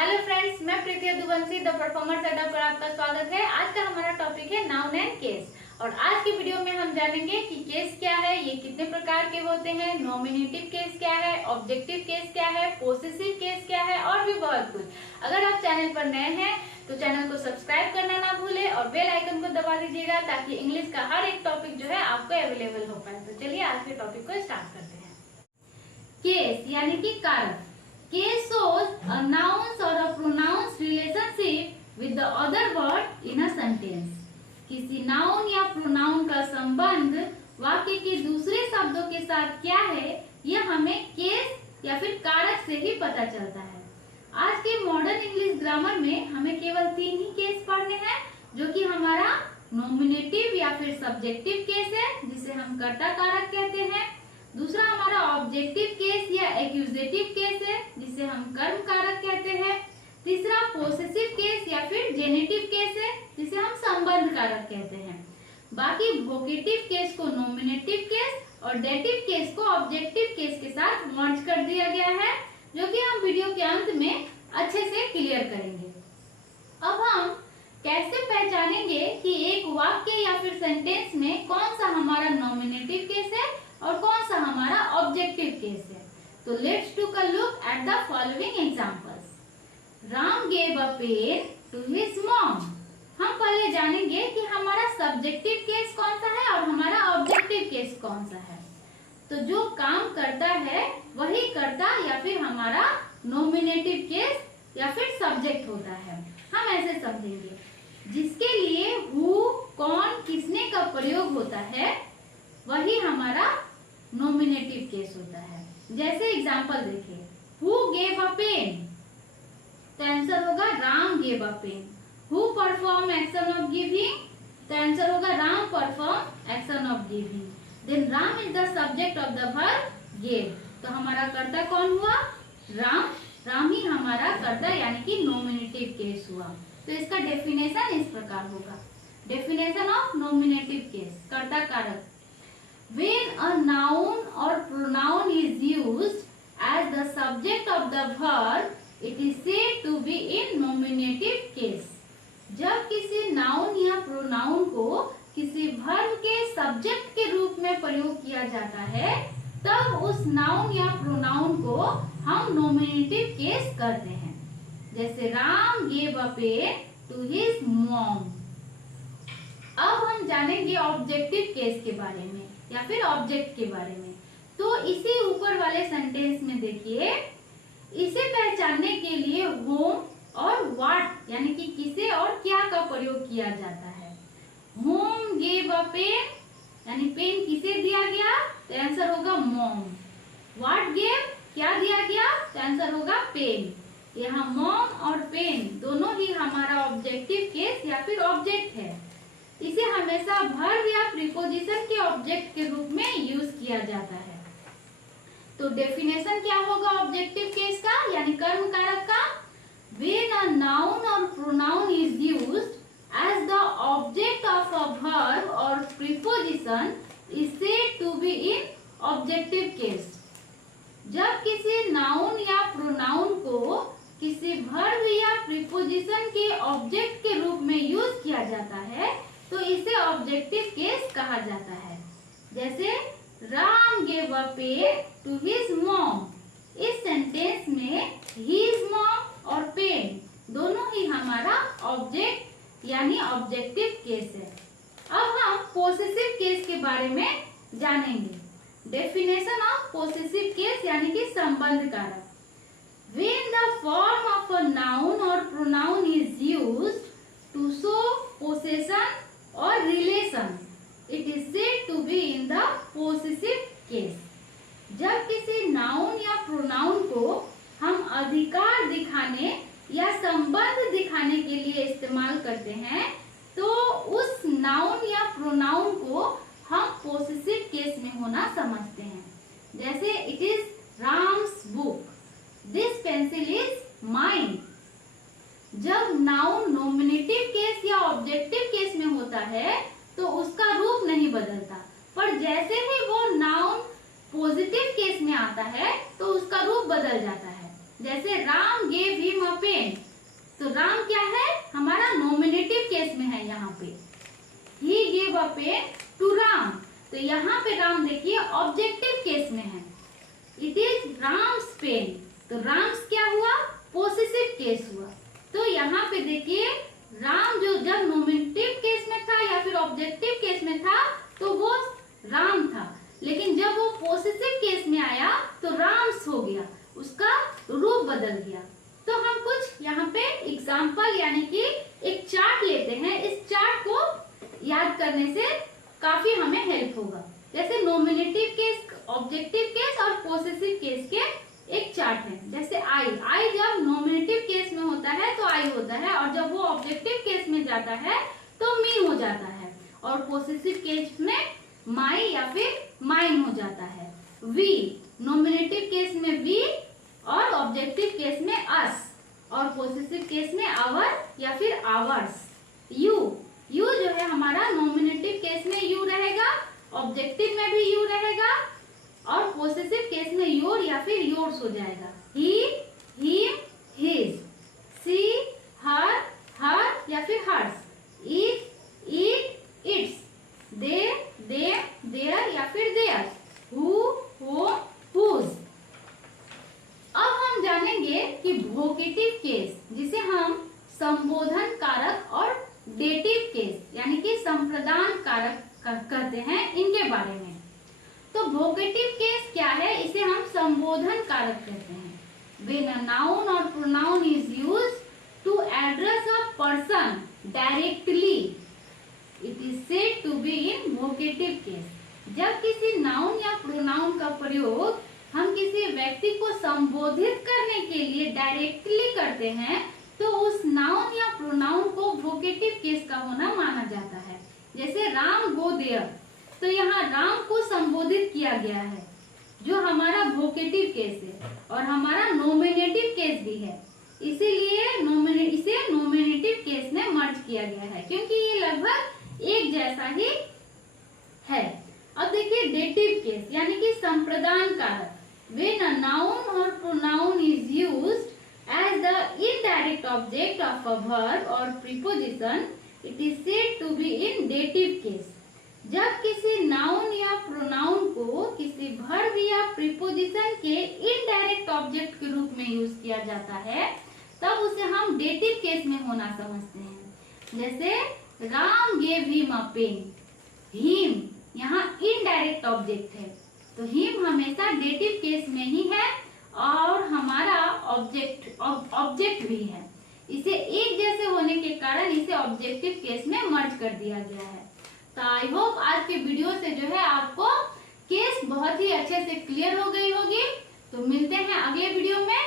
Hello friends, मैं प्रीति Yaduvanshi the performer setup पर आपका स्वागत है। आज का हमारा टॉपिक है नाउन एंड केस। और आज की वीडियो में हम जानेंगे कि केस क्या है, ये कितने प्रकार के होते हैं, नॉमिनेटिव केस क्या है, ऑब्जेक्टिव केस क्या है, पोसेसिव केस क्या है और भी बहुत कुछ। अगर आप चैनल पर नए हैं तो चैनल को सब्सक्राइब करना ना भूले और बेल आइकन को दबा दीजिएगा ताकि इंग्लिश का हर एक टॉपिक जो है आपको अवेलेबल हो पाए। तो चलिए आज के टॉपिक को स्टार्ट करते हैं। केस यानी कि कारक। Case shows a noun's or a pronoun's relationship with the other word in a sentence. किसी नाउन या प्रोनाउन का संबंध वाक्य के दूसरे शब्दों के साथ क्या है, यह हमें केस या फिर कारक से ही पता चलता है। आज के मॉडर्न इंग्लिश ग्रामर में हमें केवल 3 ही केस पढ़ने हैं, जो कि हमारा नॉमिनेटिव या फिर सब्जेक्टिव केस है, जिसे हम कर्ता कारक कहते हैं। दूसरा हमारा ऑब्जेक्टिव केस या एक्यूजेटिव केस है, जिसे हम कर्म कारक कहते हैं। तीसरा पोसेसिव केस या फिर जेनेटिव केस है, जिसे हम संबंध कारक कहते हैं। बाकी वोकेटिव केस को नॉमिनेटिव केस और डेटिव केस को ऑब्जेक्टिव केस के साथ मर्ज कर दिया गया है, जो कि हम वीडियो के अंत में अच्छे से क्लियर करेंगे। अब हम कैसे पहचानेंगे कि एक वाक्य या फिर सेंटेंस में कौन सा हमारा नॉमिनेटिव केस है और कौन सा हमारा ऑब्जेक्टिव केस है। तो let's take a look at the following examples. Ram gave a pen to his mom. हम पहले जानेंगे कि हमारा सब्जेक्टिव केस कौन सा है और हमारा ऑब्जेक्टिव केस कौन सा है। तो जो काम करता है वही कर्ता या फिर हमारा नॉमिनेटिव केस या फिर सब्जेक्ट होता है। हम ऐसे समझेंगे, जिसके लिए हु, कौन, किसने का प्रयोग होता है वही हमारा नॉमिनेटिव केस होता है। जैसे एग्जांपल देखिए, हु गेव अ पेन, तो आंसर होगा Ram gave a pen. Who perform action of giving, तो आंसर होगा Ram perform action of giving. Then Ram is the subject of the verb gave, तो हमारा कर्ता कौन हुआ? राम। राम ही हमारा कर्ता यानी कि नॉमिनेटिव केस हुआ। तो इसका डेफिनेशन इस प्रकार होगा। डेफिनेशन ऑफ नॉमिनेटिव केस, कर्ता कारक। When a noun or pronoun is used as the subject of the verb, it is said to be in nominative case. जब किसी नाउन या प्रोनाउन को किसी वर्ब के सब्जेक्ट के रूप में प्रयोग किया जाता है, तब उस नाउन या प्रोनाउन को हम नॉमिनेटिव केस करते हैं। जैसे Ram gave a pen to his mom। अब हम जानेंगे ऑब्जेक्टिव केस के बारे में या फिर ऑब्जेक्ट के बारे में। तो इसी ऊपर वाले सेंटेंस में देखिए, इसे पहचानने के लिए होम और व्हाट यानी कि किसे और क्या का प्रयोग किया जाता है। होम गेव अ पेन यानी पेन किसे दिया गया, तो आंसर होगा मॉम। व्हाट गेव, क्या दिया गया, तो आंसर होगा पेन। यहाँ मॉम और पेन दोनों ही हमारा ऑब्जेक्टिव केस या फिर ऑब्जेक्ट है। इसे हमेशा वर्ब या प्रीपोजिशन के ऑब्जेक्ट के रूप में यूज किया जाता है। तो डेफिनेशन क्या होगा ऑब्जेक्टिव केस का यानी कर्म कारक का? When a noun or pronoun is used as the object of a verb or preposition is said to be in objective case। जब किसी नाउन या प्रोनाउन को किसी वर्ब या प्रीपोजिशन के ऑब्जेक्ट के रूप में यूज किया जाता है तो इसे ऑब्जेक्टिव केस कहा जाता है। जैसे Ram gave a pen to his mom. इस सेंटेंस में हिज मॉम और पेन दोनों ही हमारा ऑब्जेक्ट यानी ऑब्जेक्टिव केस है। अब हम पोसेसिव केस के बारे में जानेंगे। डेफिनेशन ऑफ पोसेसिव केस यानी कि संबंध कारक। When the form of a noun or pronoun is used to show possession or relation, it is said to be in the possessive case। जब किसी नाउन या प्रोनाउन को हम अधिकार दिखाने या संबंध दिखाने के लिए इस्तेमाल करते हैं, तो उस नाउन या प्रोनाउन को हम पोसेसिव केस में होना समझते हैं। जैसे it is Ram's book, this pencil is mine. जब नाउन नॉमिनेटिव केस या ऑब्जेक्टिव केस में होता है तो उसका रूप नहीं बदलता, पर जैसे ही वो नाउन पॉजिटिव केस में आता है तो उसका रूप बदल जाता है। जैसे Ram gave him a pen, तो राम क्या है, हमारा नॉमिनेटिव केस में है यहाँ पे। He gave a pen to Ram, तो यहाँ पे राम देखिए ऑब्जेक्टिव केस में है। इट इज राम्स पेन, तो राम्स क्या हुआ, पोसेसिव केस हुआ। तो यहाँ पे देखिए राम जो जब नॉमिनेटिव केस में था या फिर ऑब्जेक्टिव केस में था तो वो राम था, लेकिन जब वो पोसेसिव केस में आया तो राम्स हो गया, उसका रूप बदल गया। तो हम कुछ यहाँ पे एग्जाम्पल यानी कि एक चार्ट लेते हैं, इस चार्ट को याद करने से काफी हमें हेल्प होगा। जैसे नॉमिनेटिव केस, ऑब्जेक्टिव केस और पोसेसिव केस के एक चार्ट है। जैसे आई जब नॉमिनेटिव केस में होता है तो आई होता है, और जब वो ऑब्जेक्टिव केस में जाता है तो मी हो जाता है, और पोसेसिव केस में माई या फिर माइन हो जाता है। वी नॉमिनेटिव केस में वी, और ऑब्जेक्टिव केस में अस, और पोसेसिव केस में आवर या फिर आवर्स। यू जो है हमारा नॉमिनेटिव केस में यू रहेगा, ऑब्जेक्टिव में भी यू रहेगा, और पोसेसिव केस में योर या फिर योर्स हो जाएगा। ही, हिम, हिज, सी, हर या फिर hers, it, its, they, their या फिर देयर्स, हु, हुज। अब हम जानेंगे कि वोकेटिव केस, जिसे हम संबोधन कारक और डेटिव केस यानी कि संप्रदान कारक कहते हैं, इनके बारे में। तो वोकेटिव केस क्या है, इसे हम संबोधन कारक कहते हैं। When a noun or pronoun is used to address a person directly, it is said to be in vocative case. जब किसी नाउन या प्रोनाउन का प्रयोग हम किसी व्यक्ति को संबोधित करने के लिए डायरेक्टली करते हैं तो उस नाउन या प्रोनाउन को वोकेटिव केस का होना माना जाता है। जैसे राम गो देयर, तो यहाँ राम को संबोधित किया गया है, जो हमारा वोकेटिव केस है, और हमारा नॉमिनेटिव केस भी है, इसीलिए इसे नॉमिनेटिव केस में मर्ज किया गया है, क्योंकि ये लगभग एक जैसा ही है। अब देखिए डेटिव केस यानी कि संप्रदान कारक। When a noun or pronoun is used as the indirect object of a verb or preposition, it is said to be in dative case. जब किसी नाउन या प्रोनाउन को किसी वर्ब या प्रीपोजिशन के इनडायरेक्ट ऑब्जेक्ट के रूप में यूज किया जाता है तब उसे हम डेटिव केस में होना समझते हैं। जैसे Ram gave him a pen, him यहाँ इनडायरेक्ट ऑब्जेक्ट है, तो हिम हमेशा डेटिव केस में ही है और हमारा ऑब्जेक्ट भी है। इसे एक जैसे होने के कारण इसे ऑब्जेक्टिव केस में मर्ज कर दिया गया है। तो आई होप आज के वीडियो से जो है आपको केस बहुत ही अच्छे से क्लियर हो गई होगी। तो मिलते हैं अगले वीडियो में।